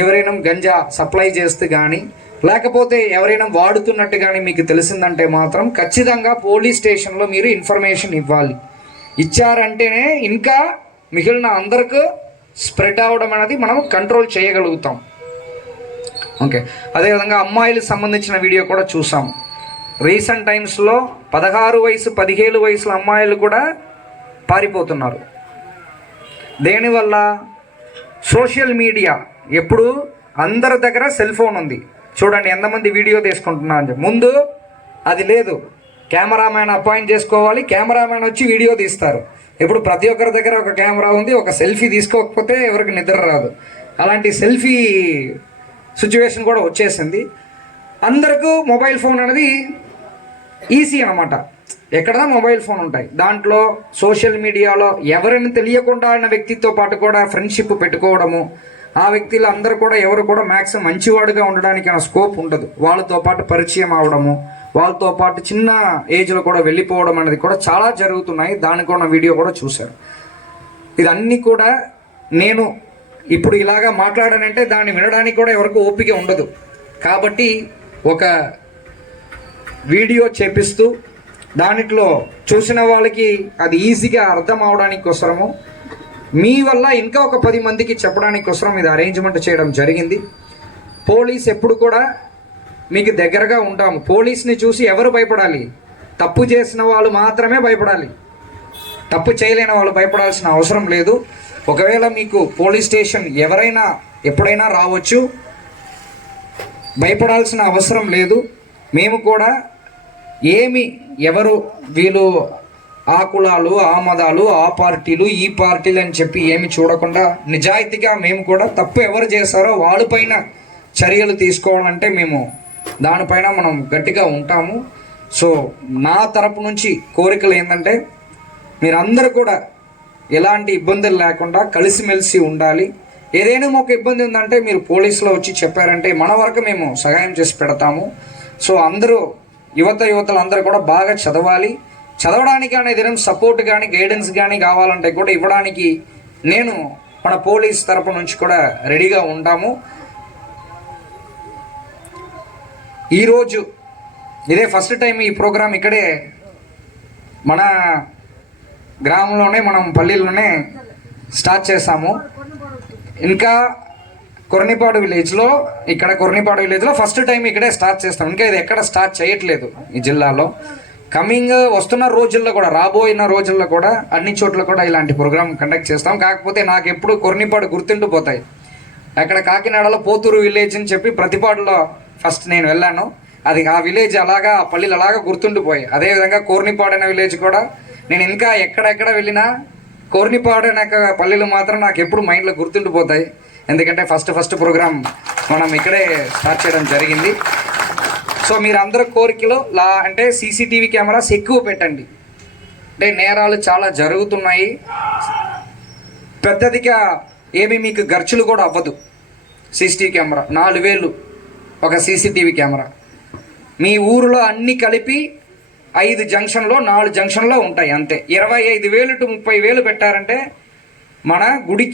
ఎవరైనా గంజా సప్లై చేస్తే కానీ లేకపోతే ఎవరైనా వాడుతున్నట్టు కానీ మీకు తెలిసిందంటే మాత్రం ఖచ్చితంగా పోలీస్ స్టేషన్లో మీరు ఇన్ఫర్మేషన్ ఇవ్వాలి. ఇచ్చారంటేనే ఇంకా మిగిలిన అందరికీ స్ప్రెడ్ అవ్వడం అనేది మనం కంట్రోల్ చేయగలుగుతాం. ఓకే, అదేవిధంగా అమ్మాయిలకు సంబంధించిన వీడియో కూడా చూసాం. రీసెంట్ టైమ్స్లో 16 వయసు 17 వయసుల అమ్మాయిలు కూడా పారిపోతున్నారు. దేనివల్ల? Social media. ఎప్పుడు అందరి దగ్గర సెల్ ఫోన్ ఉంది. చూడండి ఎంతమంది వీడియో తీసుకుంటున్నారు. ముందు అది లేదు, కెమెరామ్యాన్ అపాయింట్ చేసుకోవాలి, కెమెరామ్యాన్ వచ్చి వీడియో తీస్తారు. ఇప్పుడు ప్రతి ఒక్కరి దగ్గర ఒక కెమెరా ఉంది. ఒక సెల్ఫీ తీసుకోకపోతే ఎవరికి నిద్ర రాదు. అలాంటి సెల్ఫీ సిచ్యువేషన్ కూడా వచ్చేసింది. అందరికీ మొబైల్ ఫోన్ అనేది ఈజీ అన్నమాట. ఎక్కడ మొబైల్ ఫోన్ ఉంటాయి. దాంట్లో సోషల్ మీడియాలో ఎవరైనా తెలియకుండా ఉన్న వ్యక్తితో పాటు కూడా ఫ్రెండ్షిప్ పెట్టుకోవడము, ఆ వ్యక్తులు అందరూ కూడా ఎవరు కూడా మ్యాక్సిమం మంచివాడుగా ఉండడానికి స్కోప్ ఉండదు. వాళ్ళతో పాటు పరిచయం అవడము, వాళ్ళతో పాటు చిన్న ఏజ్లో కూడా వెళ్ళిపోవడం అనేది కూడా చాలా జరుగుతున్నాయి. దానికి కూడా వీడియో కూడా చూశారు. ఇదన్నీ కూడా నేను ఇప్పుడు ఇలాగా మాట్లాడానంటే దాన్ని వినడానికి కూడా ఎవరికి ఓపిక ఉండదు. కాబట్టి ఒక వీడియో చేపిస్తూ దానిలో చూసిన వాళ్ళకి అది ఈజీగా అర్థం అవడానికి కోసము మీ వల్ల ఇంకా ఒక 10 మందికి చెప్పడానికి కోసం ఇది అరేంజ్మెంట్ చేయడం జరిగింది. పోలీస్ ఎప్పుడు కూడా మీకు దగ్గరగా ఉంటాము. పోలీస్ని చూసి ఎవరు భయపడాలి? తప్పు చేసిన వాళ్ళు మాత్రమే భయపడాలి. తప్పు చేయలేని వాళ్ళు భయపడాల్సిన అవసరం లేదు. ఒకవేళ మీకు పోలీస్ స్టేషన్ ఎవరైనా ఎప్పుడైనా రావచ్చు, భయపడాల్సిన అవసరం లేదు. మేము కూడా ఎవరు వీళ్ళు ఆ కులాలు, ఆ మతాలు, ఆ పార్టీలు, ఈ పార్టీలు అని చెప్పి ఏమి చూడకుండా నిజాయితీగా మేము కూడా తప్పు ఎవరు చేస్తారో వాళ్ళపైన చర్యలు తీసుకోవాలంటే మేము దానిపైన మనం గట్టిగా ఉంటాము. సో నా తరపు నుంచి కోరికలు ఏంటంటే మీరందరూ కూడా ఎలాంటి ఇబ్బందులు లేకుండా కలిసిమెలిసి ఉండాలి. ఏదైనా ఒక ఇబ్బంది ఉందంటే మీరు పోలీసులో వచ్చి చెప్పారంటే మన వరకు మేము సహాయం చేసి పెడతాము. సో అందరూ యువతలు అందరూ కూడా బాగా చదవాలి. చదవడానికి అనేది ఏదైనా సపోర్ట్ కానీ గైడెన్స్ కానీ కావాలంటే కూడా ఇవ్వడానికి నేను మన పోలీస్ తరపు నుంచి కూడా రెడీగా ఉంటాము. ఈరోజు ఇదే ఫస్ట్ టైం ఈ ప్రోగ్రాం ఇక్కడే మన గ్రామంలోనే మనం పల్లెల్లోనే స్టార్ట్ చేసాము. ఇంకా కొర్నిపాడు విలేజ్లో ఫస్ట్ టైం ఇక్కడే స్టార్ట్ చేస్తాం. ఇంకా ఇది ఎక్కడ స్టార్ట్ చేయట్లేదు ఈ జిల్లాలో. వస్తున్న రోజుల్లో కూడా, రాబోయిన రోజుల్లో కూడా అన్ని చోట్ల కూడా ఇలాంటి ప్రోగ్రామ్ కండక్ట్ చేస్తాం. కాకపోతే నాకు ఎప్పుడు కొర్నిపాడు గుర్తుండిపోతాయి. అక్కడ కాకినాడలో పోతూరు విలేజ్ అని చెప్పి ప్రతిపాడులో ఫస్ట్ నేను వెళ్ళాను. అది ఆ విలేజ్ అలాగా, ఆ పల్లెలు అలాగా గుర్తుండిపోయాయి. అదేవిధంగా కోర్నిపాడు అనే విలేజ్ కూడా నేను ఇంకా ఎక్కడెక్కడ వెళ్ళినా కోర్నిపాడు అనే పల్లెలు మాత్రం నాకు ఎప్పుడు మైండ్లో గుర్తుండిపోతాయి. ఎందుకంటే ఫస్ట్ ప్రోగ్రామ్ మనం ఇక్కడే స్టార్ట్ చేయడం జరిగింది. సో మీరు అందరూ కోరికలు అంటే సీసీటీవీ కెమెరాస్ ఎక్కువ పెట్టండి. అంటే నేరాలు చాలా జరుగుతున్నాయి. పెద్దదిగా ఏమి మీకు ఖర్చులు కూడా అవ్వదు. సీసీటీవీ కెమెరా 4,000 ఒక సీసీటీవీ కెమెరా. మీ ఊరిలో అన్నీ కలిపి 5 జంక్షన్లో 4 జంక్షన్లో ఉంటాయి అంతే. 25,000 to 30,000 పెట్టారంటే మన గుడికి